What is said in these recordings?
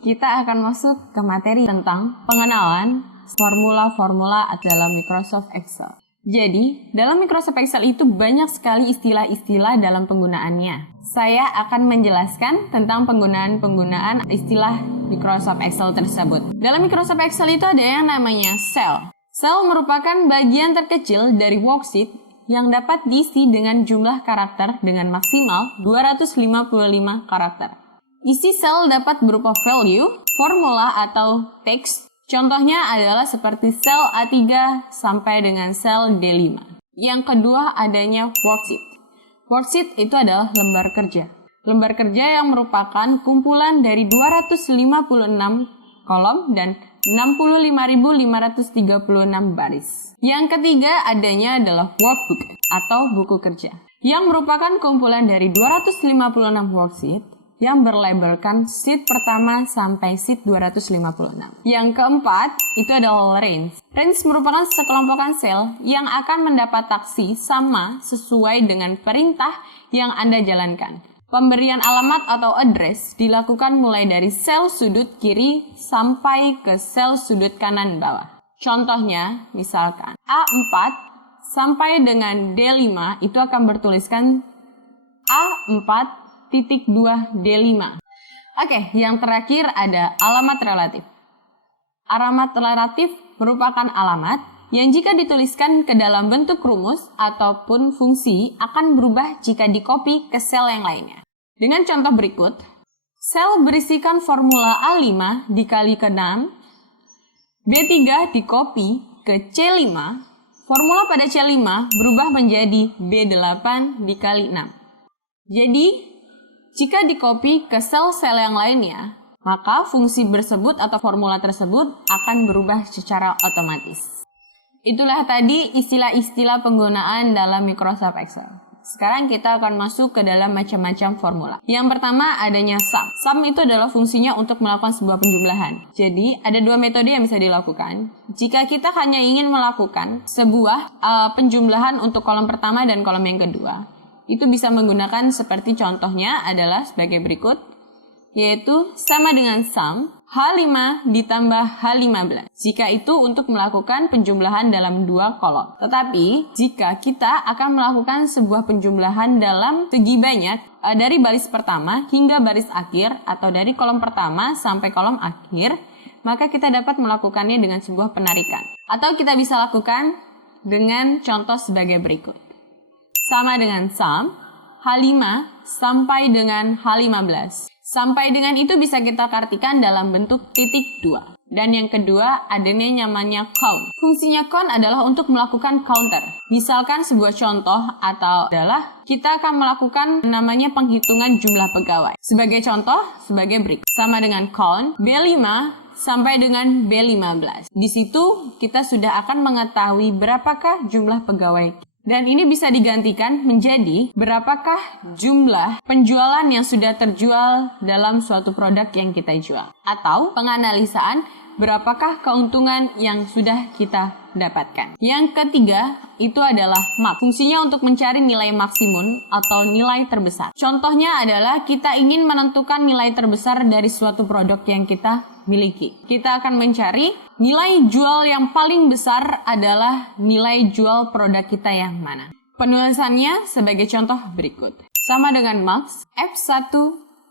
kita akan masuk ke materi tentang pengenalan formula-formula dalam Microsoft Excel. Jadi, dalam Microsoft Excel itu banyak sekali istilah-istilah dalam penggunaannya. Saya akan menjelaskan tentang penggunaan istilah Microsoft Excel tersebut. Dalam Microsoft Excel itu ada yang namanya cell. Cell merupakan bagian terkecil dari worksheet yang dapat diisi dengan jumlah karakter dengan maksimal 255 karakter. Isi sel dapat berupa value, formula, atau teks. Contohnya adalah seperti sel A3 sampai dengan sel D5. Yang kedua adanya worksheet. Worksheet itu adalah lembar kerja. Lembar kerja yang merupakan kumpulan dari 256 kolom dan 65.536 baris. Yang ketiga adanya adalah workbook atau buku kerja, yang merupakan kumpulan dari 256 worksheet yang berlabelkan sheet pertama sampai sheet 256. Yang keempat itu adalah range. Range merupakan sekelompokan sel yang akan mendapat taksi sama sesuai dengan perintah yang Anda jalankan. Pemberian alamat atau address dilakukan mulai dari sel sudut kiri sampai ke sel sudut kanan bawah. Contohnya, misalkan A4 sampai dengan D5 itu akan bertuliskan A4.2D5. Oke, yang terakhir ada alamat relatif. Alamat relatif merupakan alamat yang jika dituliskan ke dalam bentuk rumus ataupun fungsi akan berubah jika dikopi ke sel yang lainnya. Dengan contoh berikut, sel berisikan formula A5 dikali ke 6, B3 dikopi ke C5, formula pada C5 berubah menjadi B8 dikali 6. Jadi, jika dikopi ke sel-sel yang lainnya, maka fungsi tersebut atau formula tersebut akan berubah secara otomatis. Itulah tadi istilah-istilah penggunaan dalam Microsoft Excel. Sekarang kita akan masuk ke dalam macam-macam formula. Yang pertama adanya sum. Sum itu adalah fungsinya untuk melakukan sebuah penjumlahan. Jadi ada dua metode yang bisa dilakukan. Jika kita hanya ingin melakukan sebuah penjumlahan untuk kolom pertama dan kolom yang kedua, itu bisa menggunakan seperti contohnya adalah sebagai berikut, yaitu sama dengan sum H5 ditambah H15. Jika itu untuk melakukan penjumlahan dalam dua kolom. Tetapi, jika kita akan melakukan sebuah penjumlahan dalam segi banyak, dari baris pertama hingga baris akhir, atau dari kolom pertama sampai kolom akhir, maka kita dapat melakukannya dengan sebuah penarikan. Atau kita bisa lakukan dengan contoh sebagai berikut. Sama dengan sum H5 sampai dengan H15. Sampai dengan itu bisa kita artikan dalam bentuk titik 2. Dan yang kedua adanya namanya count. Fungsinya count adalah untuk melakukan counter. Misalkan sebuah contoh atau adalah kita akan melakukan namanya penghitungan jumlah pegawai. Sebagai contoh, sebagai berikut. Sama dengan count B5 sampai dengan B15. Di situ kita sudah akan mengetahui berapakah jumlah pegawai. Dan ini bisa digantikan menjadi berapakah jumlah penjualan yang sudah terjual dalam suatu produk yang kita jual. Atau penganalisaan berapakah keuntungan yang sudah kita dapatkan. Yang ketiga itu adalah max. Fungsinya untuk mencari nilai maksimum atau nilai terbesar. Contohnya adalah kita ingin menentukan nilai terbesar dari suatu produk yang kita miliki. Kita akan mencari nilai jual yang paling besar adalah nilai jual produk kita yang mana. Penulisannya sebagai contoh berikut. Sama dengan max F1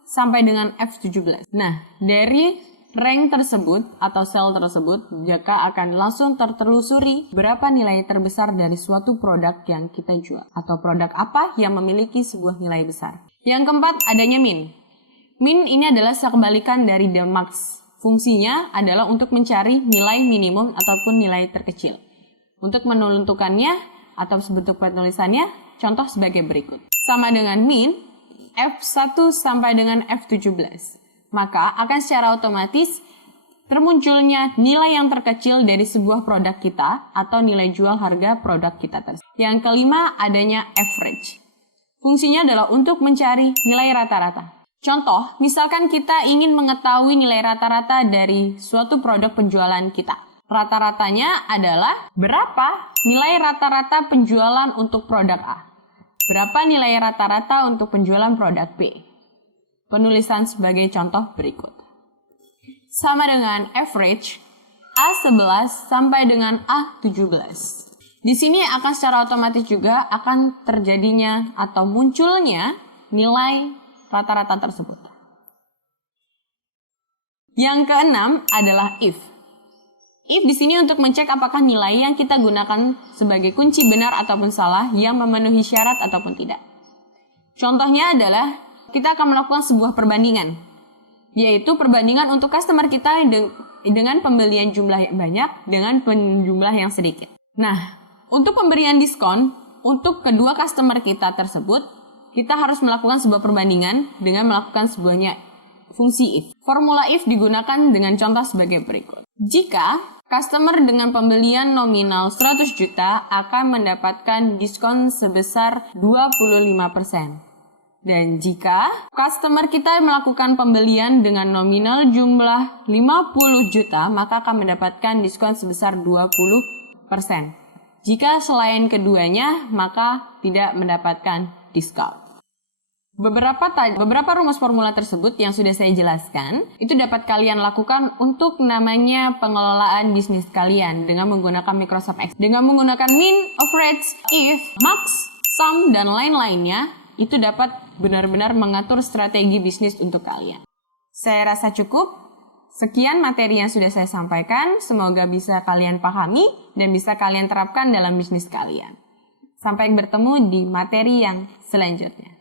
sampai dengan F17. Nah, dari rank tersebut atau sel tersebut maka akan langsung tertelusuri berapa nilai terbesar dari suatu produk yang kita jual. Atau produk apa yang memiliki sebuah nilai besar. Yang keempat adanya min. Min ini adalah sekebalikan dari the max. Fungsinya adalah untuk mencari nilai minimum ataupun nilai terkecil. Untuk menentukannya atau bentuk penulisannya, contoh sebagai berikut. Sama dengan min, F1 sampai dengan F17. Maka akan secara otomatis termunculnya nilai yang terkecil dari sebuah produk kita atau nilai jual harga produk kita tersebut. Yang kelima adanya average. Fungsinya adalah untuk mencari nilai rata-rata. Contoh, misalkan kita ingin mengetahui nilai rata-rata dari suatu produk penjualan kita. Rata-ratanya adalah berapa nilai rata-rata penjualan untuk produk A. Berapa nilai rata-rata untuk penjualan produk B. Penulisan sebagai contoh berikut. sama dengan average A11 sampai dengan A17. Di sini akan secara otomatis juga akan terjadinya atau munculnya nilai rata-rata tersebut. Yang keenam adalah if. If di sini untuk mencek apakah nilai yang kita gunakan sebagai kunci benar ataupun salah yang memenuhi syarat ataupun tidak. Contohnya adalah kita akan melakukan sebuah perbandingan, yaitu perbandingan untuk customer kita dengan pembelian jumlah yang banyak dengan jumlah yang sedikit. Nah, untuk pemberian diskon untuk kedua customer kita tersebut, kita harus melakukan sebuah perbandingan dengan melakukan sebuahnya fungsi if. Formula if digunakan dengan contoh sebagai berikut. Jika customer dengan pembelian nominal 100 juta akan mendapatkan diskon sebesar 25%. Dan jika customer kita melakukan pembelian dengan nominal jumlah 50 juta, maka akan mendapatkan diskon sebesar 20%. Jika selain keduanya, maka tidak mendapatkan diskon. Beberapa rumus formula tersebut yang sudah saya jelaskan, itu dapat kalian lakukan untuk namanya pengelolaan bisnis kalian dengan menggunakan Microsoft Excel. Dengan menggunakan min, average, if, max, sum, dan lain-lainnya, itu dapat benar-benar mengatur strategi bisnis untuk kalian. Saya rasa cukup. Sekian materi yang sudah saya sampaikan. Semoga bisa kalian pahami dan bisa kalian terapkan dalam bisnis kalian. Sampai bertemu di materi yang selanjutnya.